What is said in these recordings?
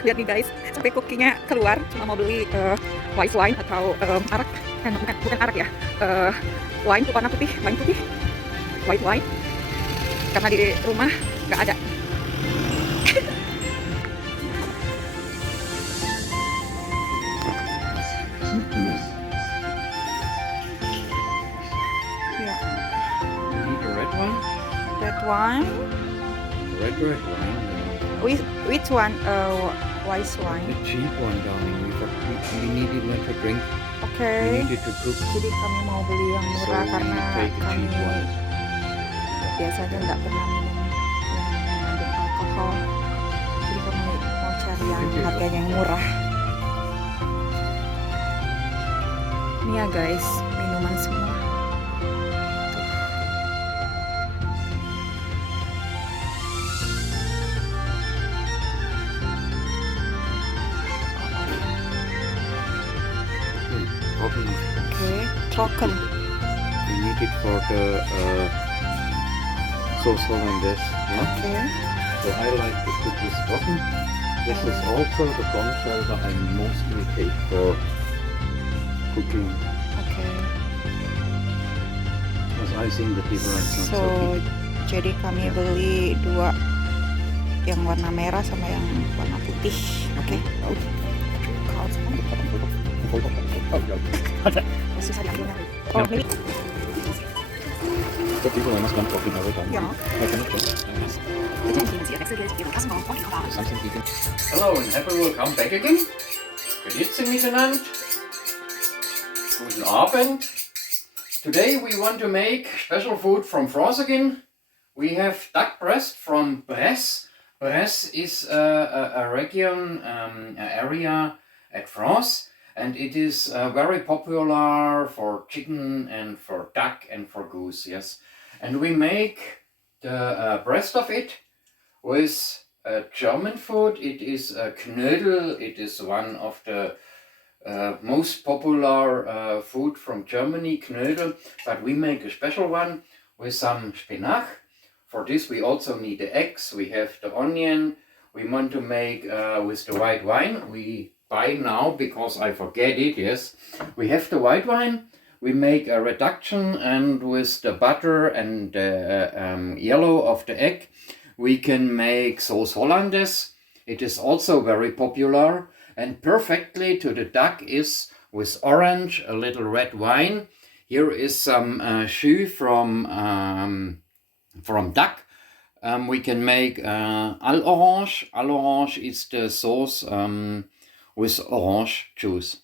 Lihat nih guys, sampai cookingnya keluar. Cuma mau beli Weisswein atau arak. Bukan arak ya. Wine warna putih, wine putih, white wine. Karena di rumah nggak ada. Ya. Need a red one? Red wine. Red wine. Which one? White wine. The cheap one, darling. We need it not to drink. Oke. We need it to cook. Jadi kami mau beli yang murah So karena we take a kami cheap one. biasanya nggak pernah minum yang mengandung alkohol. Jadi kami mau cari yang harganya yang murah. Ini ya guys, minuman semua. Oke, trocken. We need it for the sauce Hollandaise. Yeah? Oke. So I like to cook this trocken. This is also the bombshell that I mostly take for cooking. Oke. Because I think the difference not so So, big. jadi kami beli dua, yang warna merah sama yang warna putih. Oke. Susah diambilnya. Oh, ini. The people must come talking all the time. Ja. Hello and happy welcome back again. Grüezi miteinander. Guten Abend. Today we want to make special food from France again. We have duck breast from Bresse. Bresse is a region, an area at France, and it is very popular for chicken and for duck and for goose, yes. And we make the breast of it with German food. It is a Knödel. It is one of the most popular food from Germany, Knödel, but we make a special one with some spinach. For this we also need the eggs, we have the onion, we want to make with the white wine. We buy now because I forget it, yes. We have the white wine, we make a reduction, and with the butter and the yellow of the egg we can make sauce Hollandaise. It is also very popular, and perfectly to the duck is with orange, a little red wine. Here is some jus from duck. We can make al orange. Al orange is the sauce with orange juice.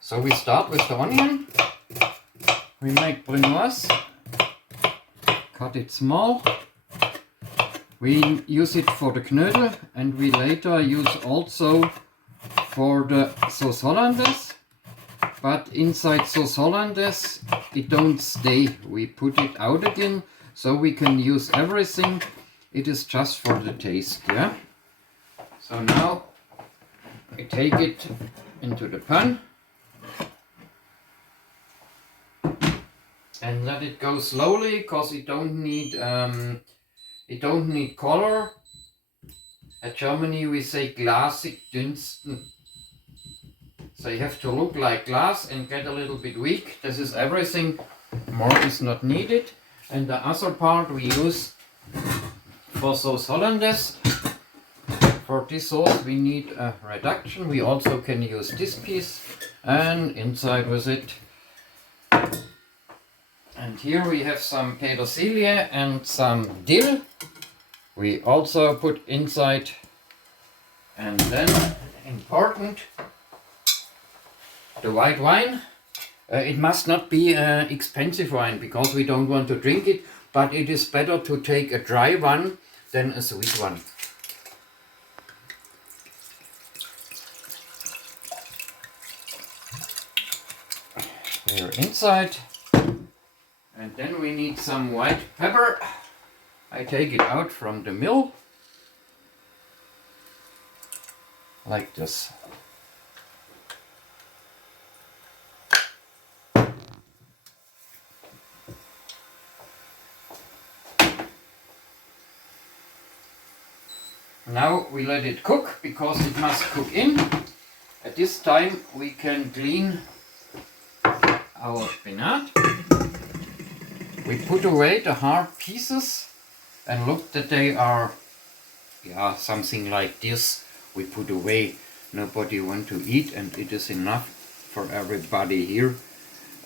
So we start with the onion. We make brunoise, cut it small. We use it for the Knödel, and we later use also for the sauce Hollandaise. But inside sauce Hollandaise it don't stay. We put it out again, so we can use everything. It is just for the taste, yeah? So now we take it into the pan. And let it go slowly, because it don't need color. At Germany we say glasig dünsten. So you have to look like glass and get a little bit weak. This is everything. More is not needed. And the other part we use for sauce Hollandaise. For this sauce we need a reduction. We also can use this piece, and inside with it. And here we have some petersilie and some dill. We also put inside. And then, important, the white wine. It must not be expensive wine, because we don't want to drink it, but it is better to take a dry one than a sweet one. here inside. And then we need some white pepper. I take it out from the mill, like this. Now we let it cook, because it must cook in. At this time we can clean our spinach. We put away the hard pieces and look that they are, yeah, something like this. We put away. Nobody want to eat, and it is enough for everybody here.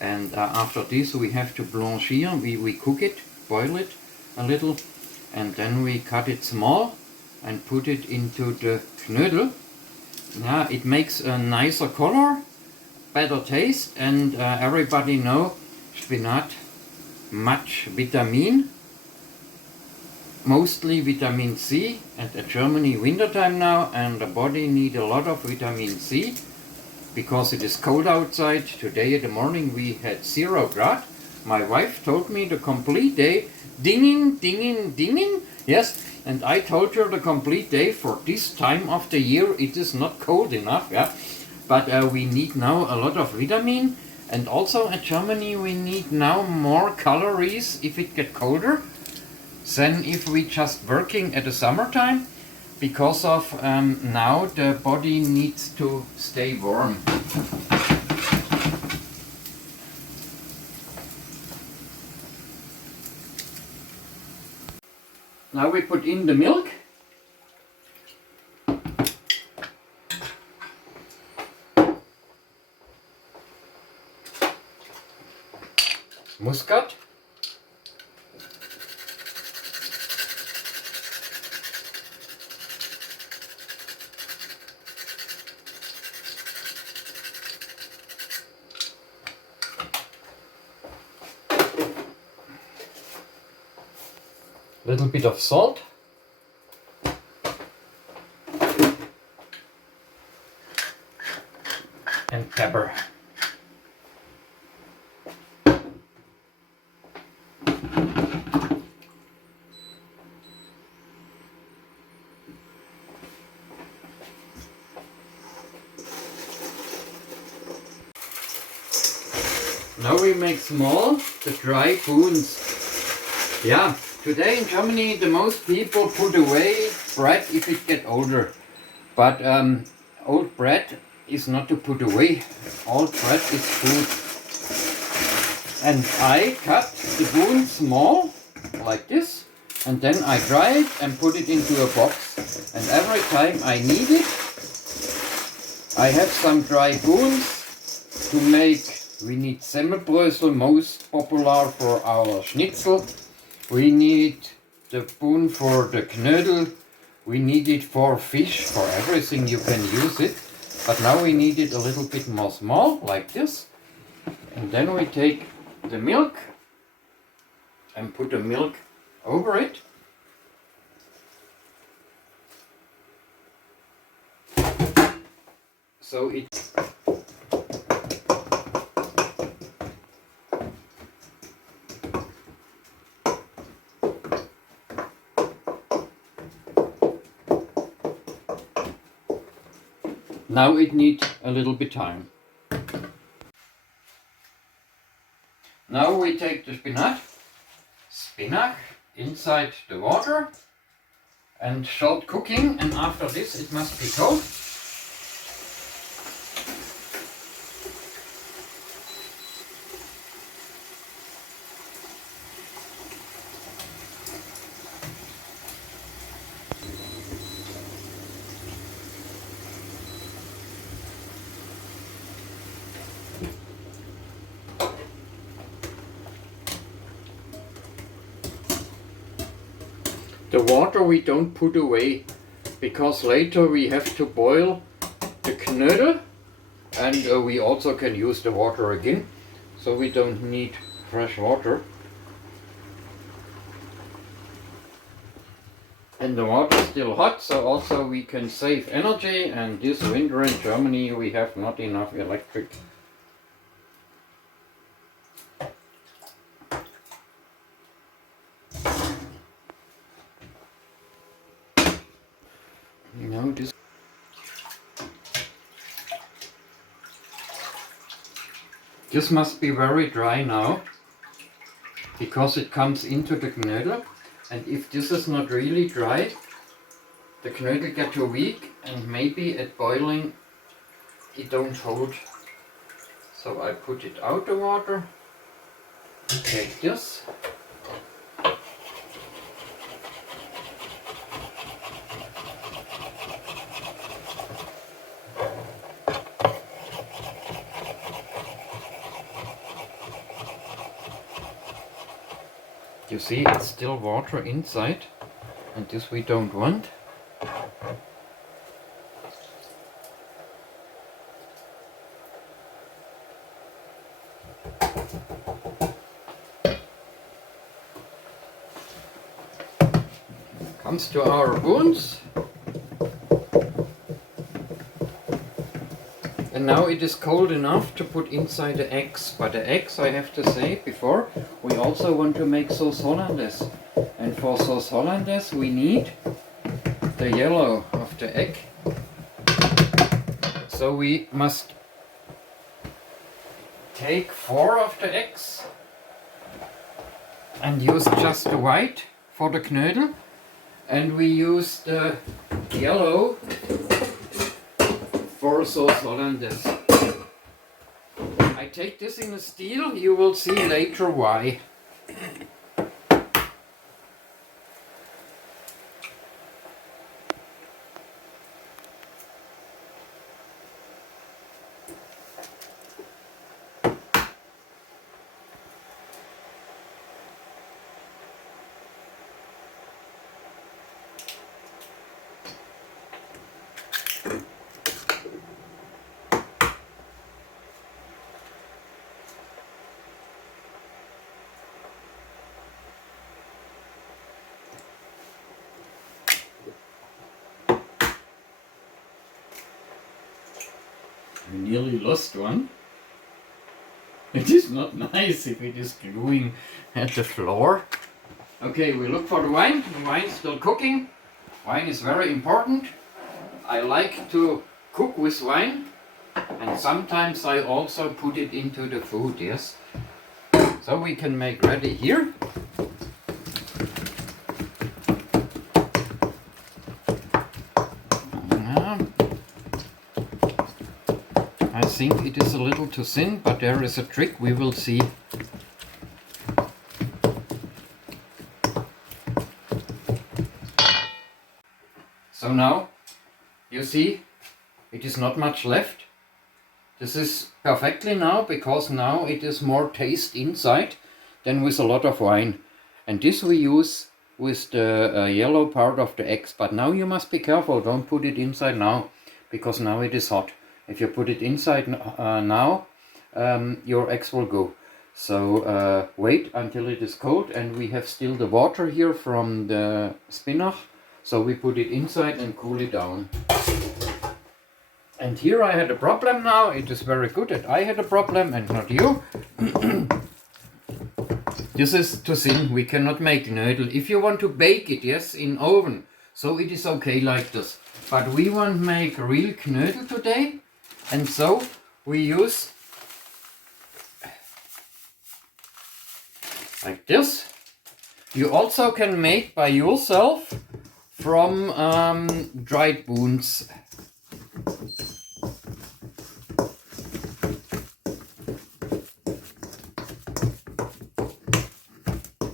And after this we have to blanchir. We cook it, boil it a little, and then we cut it small and put it into the knödel. Yeah, it makes a nicer color, better taste, and everybody know spinach much vitamin, mostly vitamin C, and at Germany winter time now, and the body need a lot of vitamin C because it is cold outside. Today in the morning we had 0 grad. My wife told me the complete day dinging, dinging, dinging. Yes, and I told her the complete day for this time of the year it is not cold enough. Yeah, but we need now a lot of vitamin, and also at Germany we need now more calories if it get colder than if we just working at the summertime, because of now the body needs to stay warm. Now we put in the milk. Muscat. Little bit of salt. And pepper. Now we make small the dry boons. Yeah, today in Germany the most people put away bread if it get older. But old bread is not to put away. Old bread is food. And I cut the boon small, like this, and then I dry it and put it into a box. And every time I need it, I have some dry boons to make. We need Semmelbrösel, most popular for our schnitzel. We need the boon for the knödel. We need it for fish, for everything you can use it. But now we need it a little bit more small, like this. And then we take the milk and put the milk over it. So it now it needs a little bit time. Now we take the spinach inside the water and short cooking, and after this it must be cold. The water we don't put away, because later we have to boil the knödel, and we also can use the water again, so we don't need fresh water. And the water is still hot, so also we can save energy, and this winter in Germany we have not enough electric. You know this. This must be very dry now, because it comes into the knödel, and if this is not really dry, the knödel get too weak, and maybe at boiling it don't hold. So I put it out the water, take this. You see, it's still water inside, and this we don't want. Comes to our bones. And now it is cold enough to put inside the eggs. But the eggs, I have to say before, we also want to make sauce Hollandaise. And for sauce Hollandaise we need the yellow of the egg. So we must take 4 of the eggs and use just the white for the knödel. And we use the yellow for sauce Hollandaise. I take this in a steel, you will see later why. We nearly lost one. It is not nice if it is gluing at the floor. Okay, we look for the wine. The wine is still cooking. Wine is very important. I like to cook with wine, and sometimes I also put it into the food, yes. So we can make ready here. I think it is a little too thin, but there is a trick, we will see. So now, you see, it is not much left. This is perfectly now, because now it is more taste inside than with a lot of wine. And this we use with the yellow part of the eggs. But now you must be careful, don't put it inside now, because now it is hot. If you put it inside now, your eggs will go. So wait until it is cold, and we have still the water here from the spinach. So we put it inside and cool it down. And here I had a problem now. It is very good that I had a problem and not you. This is too thin. We cannot make knödel. If you want to bake it, yes, in oven, so it is okay like this. But we want to make real knödel today. And so we use like this. You also can make by yourself from dried bones.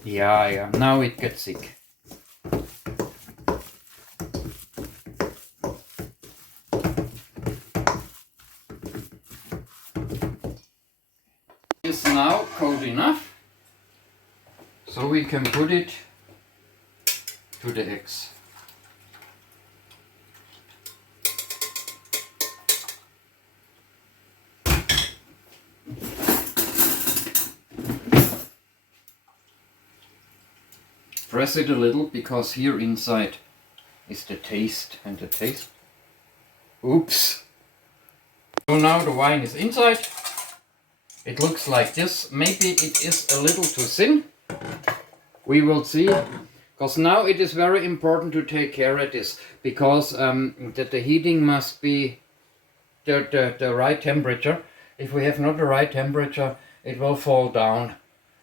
Yeah, now it gets thick. It's now cold enough, so we can put it to the eggs. Press it a little, because here inside is the taste, and the taste. Oops! So now the wine is inside. It looks like this. Maybe it is a little too thin. We will see. Because now it is very important to take care of this, because that the heating must be the right temperature. If we have not the right temperature, it will fall down,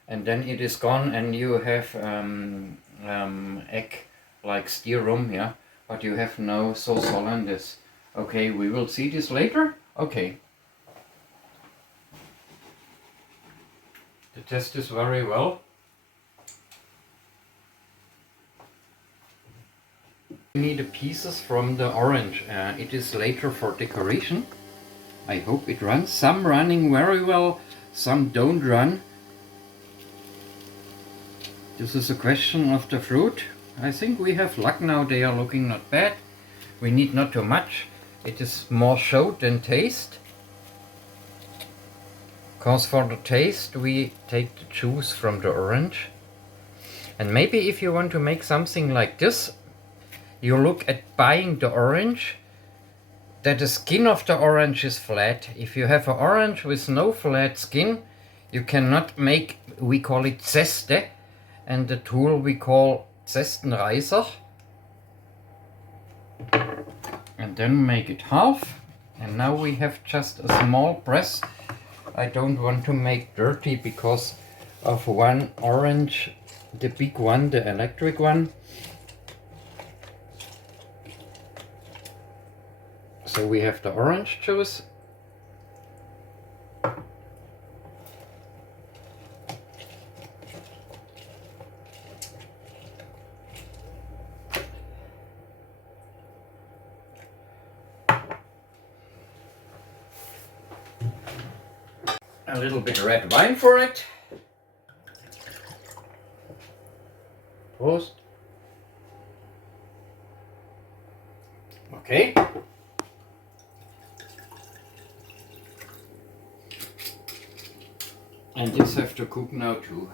and then it is gone, and you have egg like stearum, yeah, but you have no sauce hollandaise. Okay, we will see this later. Okay. The test is very well. We need the pieces from the orange. It is later for decoration. I hope it runs. Some running very well, some don't run. This is a question of the fruit. I think we have luck now. They are looking not bad. We need not too much. It is more show than taste. Because for the taste we take the juice from the orange. And maybe if you want to make something like this, you look at buying the orange, that the skin of the orange is flat. If you have an orange with no flat skin, you cannot make, we call it Zeste, and the tool we call Zestenreißer. And then make it half. And now we have just a small press. I don't want to make dirty because of one orange, the big one, the electric one. So we have the orange juice. A little bit red wine for it. Prost. Okay. And this have to cook now too.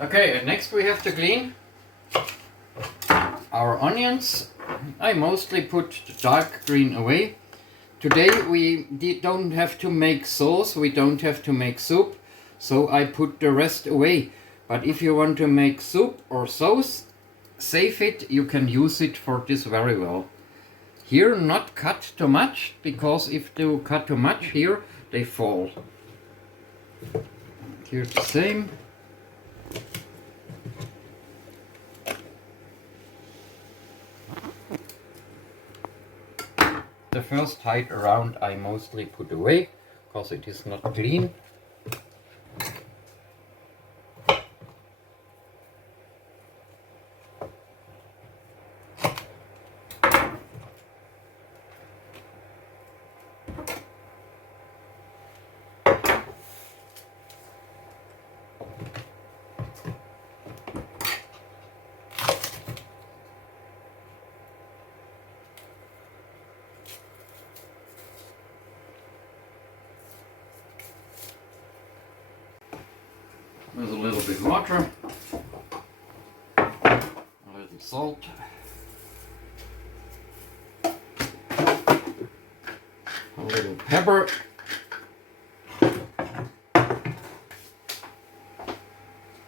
Okay, and next we have to clean our onions. I mostly put the dark green away. Today we don't have to make sauce, we don't have to make soup, so I put the rest away. But if you want to make soup or sauce, save it, you can use it for this very well. Here not cut too much, because if you cut too much here, they fall. Here the same. The first height around I mostly put away, because it is not clean. With a little bit water, a little salt, a little pepper,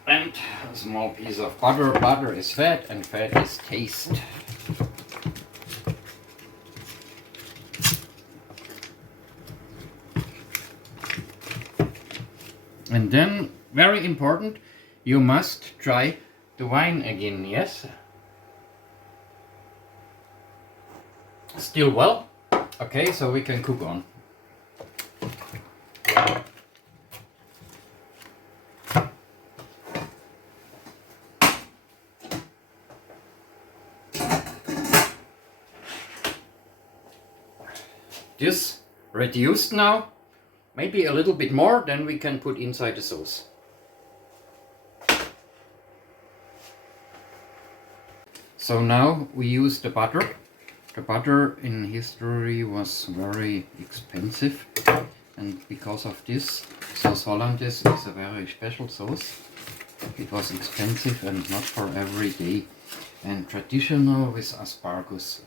and a small piece of butter. Butter is fat and fat is taste. And then, very important, you must try the wine again, yes? Still well? Okay, so we can cook on. This reduced now. Maybe a little bit more, then we can put inside the sauce. So now we use the butter. The butter in history was very expensive, and because of this, sauce hollandaise is a very special sauce. It was expensive and not for every day. and traditional with asparagus.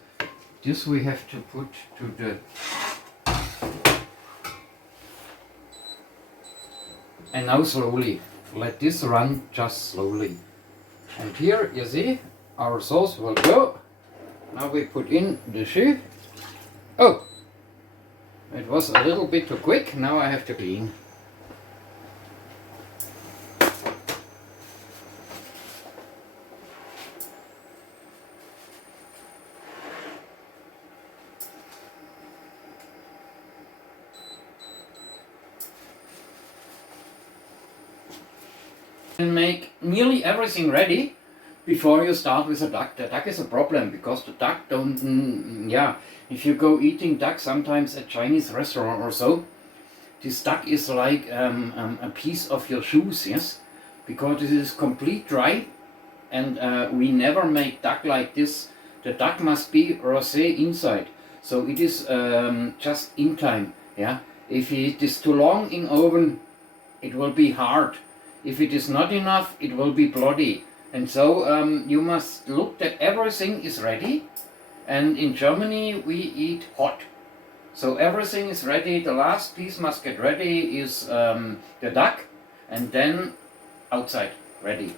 This we have to put to the... And now slowly, let this run just slowly. And here you see our sauce will go. Now we put in the jus. Oh! It was a little bit too quick, now I have to clean. And make nearly everything ready before you start with the duck. The duck is a problem because the duck don't, if you go eating duck sometimes at Chinese restaurant or so, this duck is like a piece of your shoes, yes? Because it is complete dry and we never make duck like this. The duck must be rosé inside, so it is just in time, yeah? If it is too long in oven, it will be hard. If it is not enough, it will be bloody. And so you must look that everything is ready. And in Germany we eat hot. So everything is ready. The last piece must get ready is the duck, and then outside ready.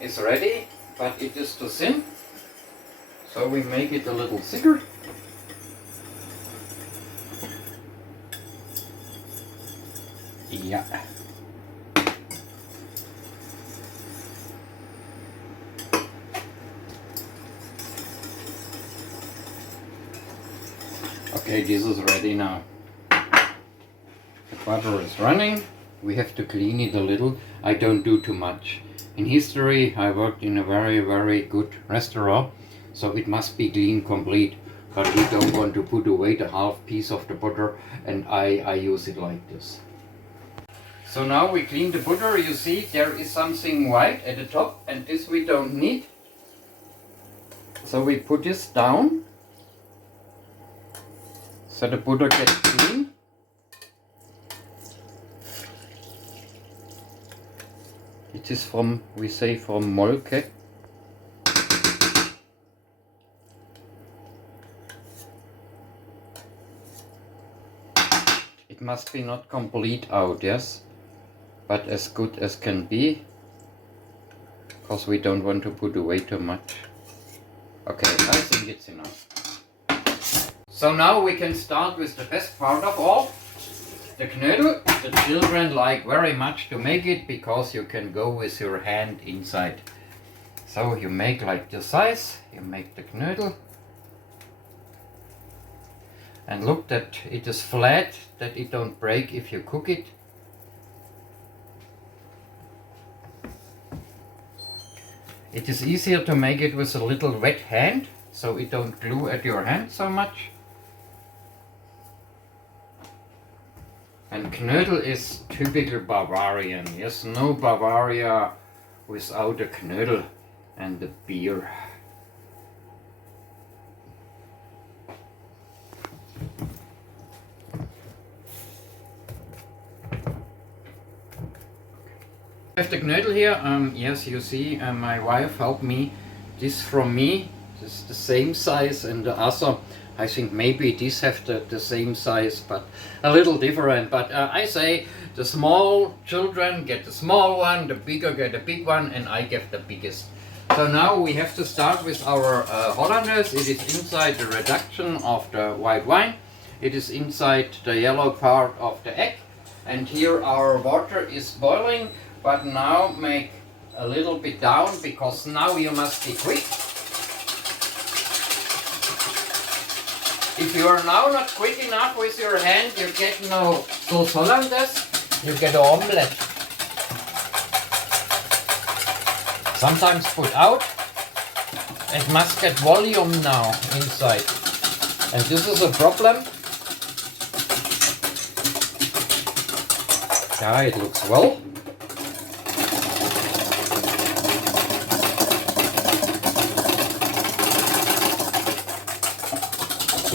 It's ready, but it is too thin. So we make it a little thicker. Yeah. Okay, this is ready now. The butter is running. We have to clean it a little. I don't do too much. In history, I worked in a very, very good restaurant, so it must be clean complete. But we don't want to put away the half piece of the butter, and I use it like this. So now we clean the butter. You see there is something white at the top, and this we don't need. So we put this down so the butter gets clean. It is from, we say, from Molke. It must be not complete out, yes, but as good as can be, because we don't want to put away too much. Okay, I think it's enough. So now we can start with the best part of all, the knödel. The children like very much to make it because you can go with your hand inside. So you make like the size, you make the knödel. And look that it is flat, that it don't break if you cook it. It is easier to make it with a little wet hand, so it don't glue at your hand so much. And knödel is typical Bavarian. Yes, no Bavaria without a knödel and the beer. I have the knödel here. Yes, you see, my wife helped me. This from me, this is the same size, and the other, I think maybe these have the same size, but a little different. But I say the small children get the small one, the bigger get the big one, and I get the biggest. So now we have to start with our Hollandaise. It is inside the reduction of the white wine. It is inside the yellow part of the egg. And here our water is boiling. But now make a little bit down, because now you must be quick. If you are now not quick enough with your hand, you get no sauce Hollandaise, you get an omelette. Sometimes put out. It must get volume now inside. And this is a problem. Yeah, it looks well.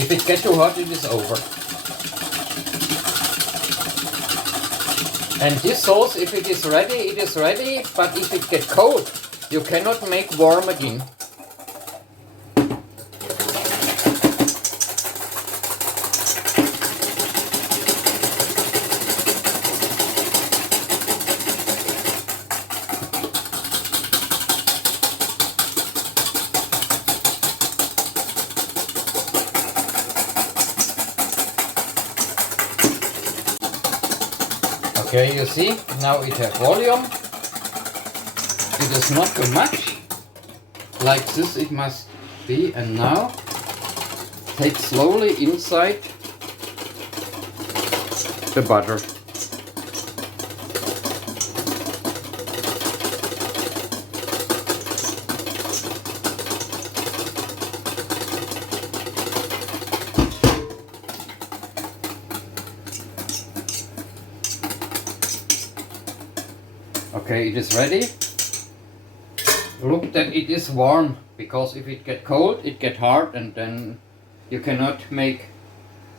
If it gets too hot, it is over. And this sauce, if it is ready, but if it gets cold, you cannot make warm again. Okay, you see, now it has volume. It is not too much. Like this it must be. And now take slowly inside the butter. Okay, it is ready. Look that it is warm, because if it get cold, it get hard, and then you cannot make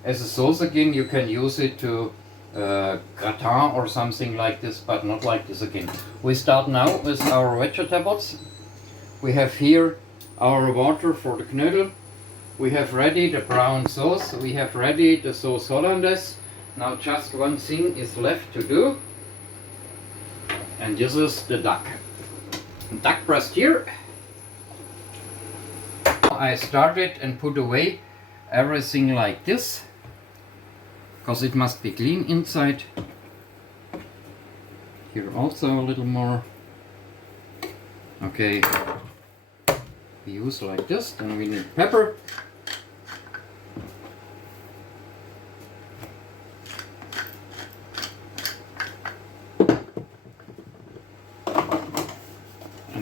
as a sauce again. You can use it to gratin or something like this, but not like this again. We start now with our vegetables. We have here our water for the knödel. We have ready the brown sauce. We have ready the sauce Hollandaise. Now just one thing is left to do. And this is the duck. Duck breast here. I started and put away everything like this, because it must be clean inside. Here also a little more. Okay, we use like this. Then we need pepper.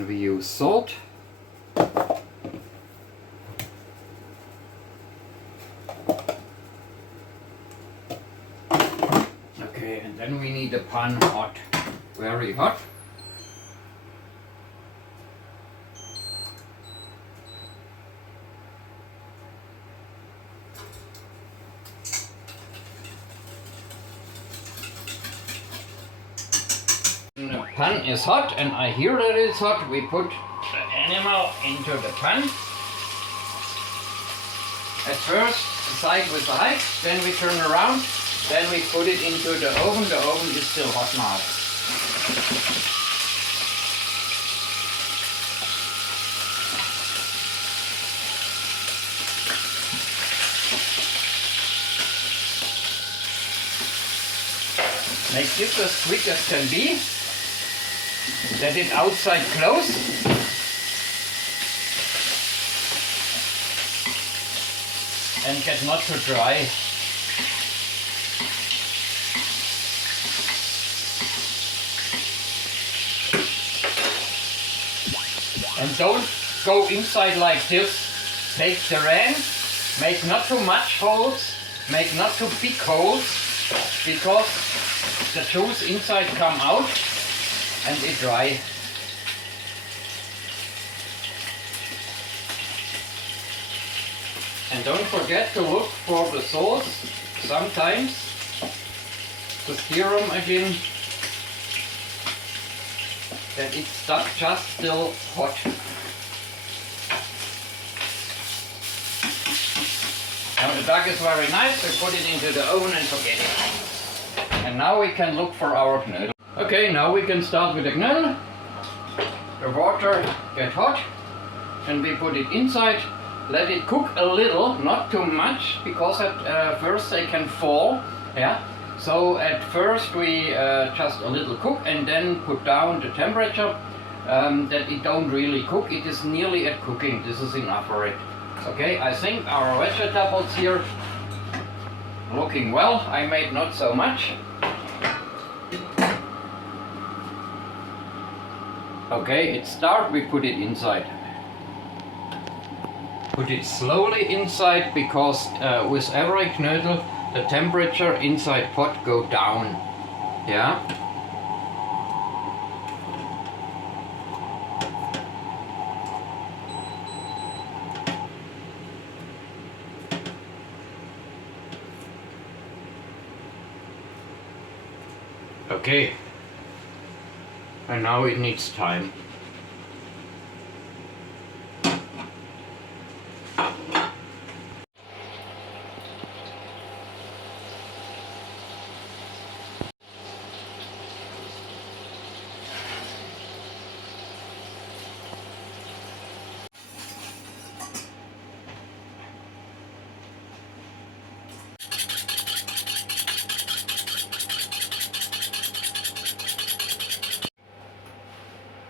We use salt. Okay, and then we need a pan hot, very hot. The pan is hot, and I hear that it's hot. We put the animal into the pan. At first, side with side, then we turn around, then we put it into the oven. The oven is still hot now. Make this as quick as can be. Let it outside close. And get not too dry. And don't go inside like this. Take the ram, make not too much holes, make not too big holes, because the juice inside come out and it dry. And don't forget to look for the sauce sometimes, to stir them again, that it's stuck just still hot. Now the duck is very nice, we put it into the oven and forget it. And now we can look for our knödel. Okay, now we can start with the knödel. The water get hot and we put it inside. Let it cook a little, not too much, because at first they can fall. Yeah. So at first we just a little cook and then put down the temperature that it don't really cook. It is nearly at cooking. This is enough for it. Okay, I think our vegetables here looking well. I made not so much. Okay, it start, we put it inside. Put it slowly inside, because with every knödel the temperature inside pot go down. Yeah. Okay, and now it needs time.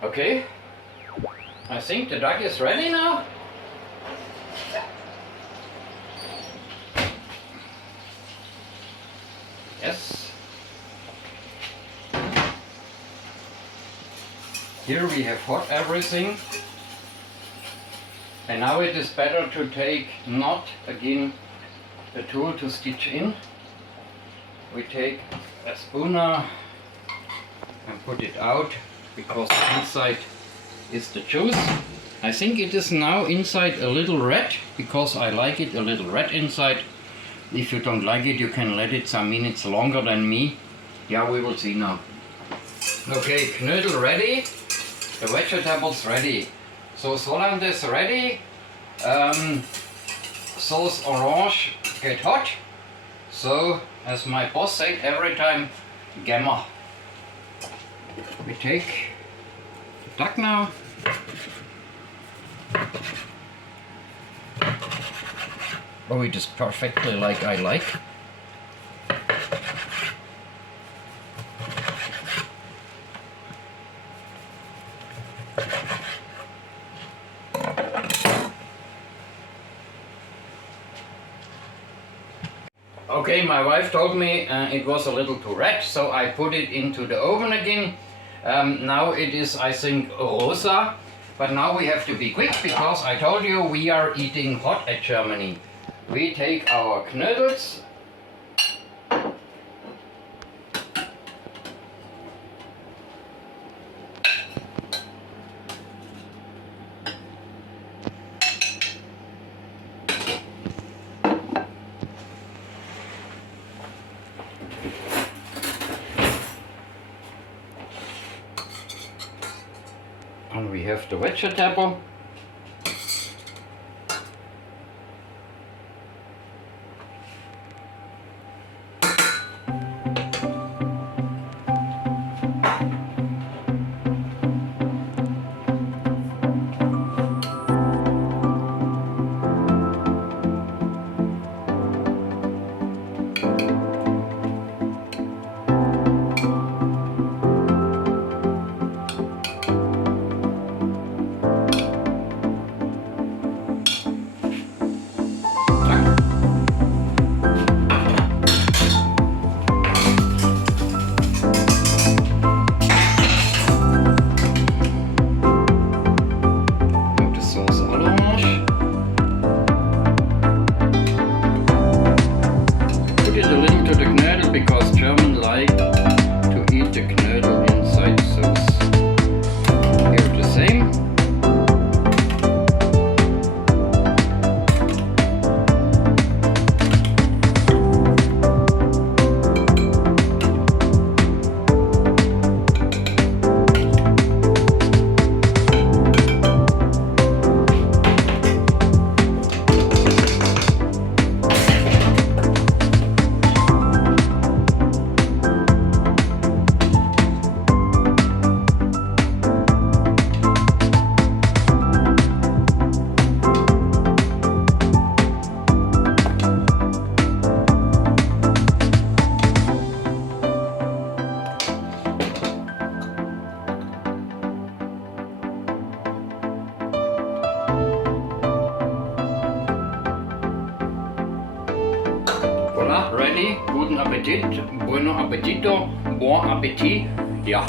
Okay, I think the duck is ready now. Yes. Here we have hot everything. And now it is better to take not again the tool to stitch in. We take a spooner and put it out, because inside is the juice. I think it is now inside a little red, because I like it a little red inside. If you don't like it, you can let it some minutes longer than me. Yeah, we will see now. Okay, Knödel ready, the vegetables ready. Sauce Hollandaise ready, sauce orange get hot. So, as my boss said every time, gamma. We take the duck now. Oh, it is perfectly like I like. Okay, my wife told me it was a little too red, so I put it into the oven again. Now it is, I think, rosa, but now we have to be quick, because I told you we are eating hot at Germany. We take our Knödels. And we have the vegetable. Ready, guten Appetit, buono appetito, buon appetit, ja.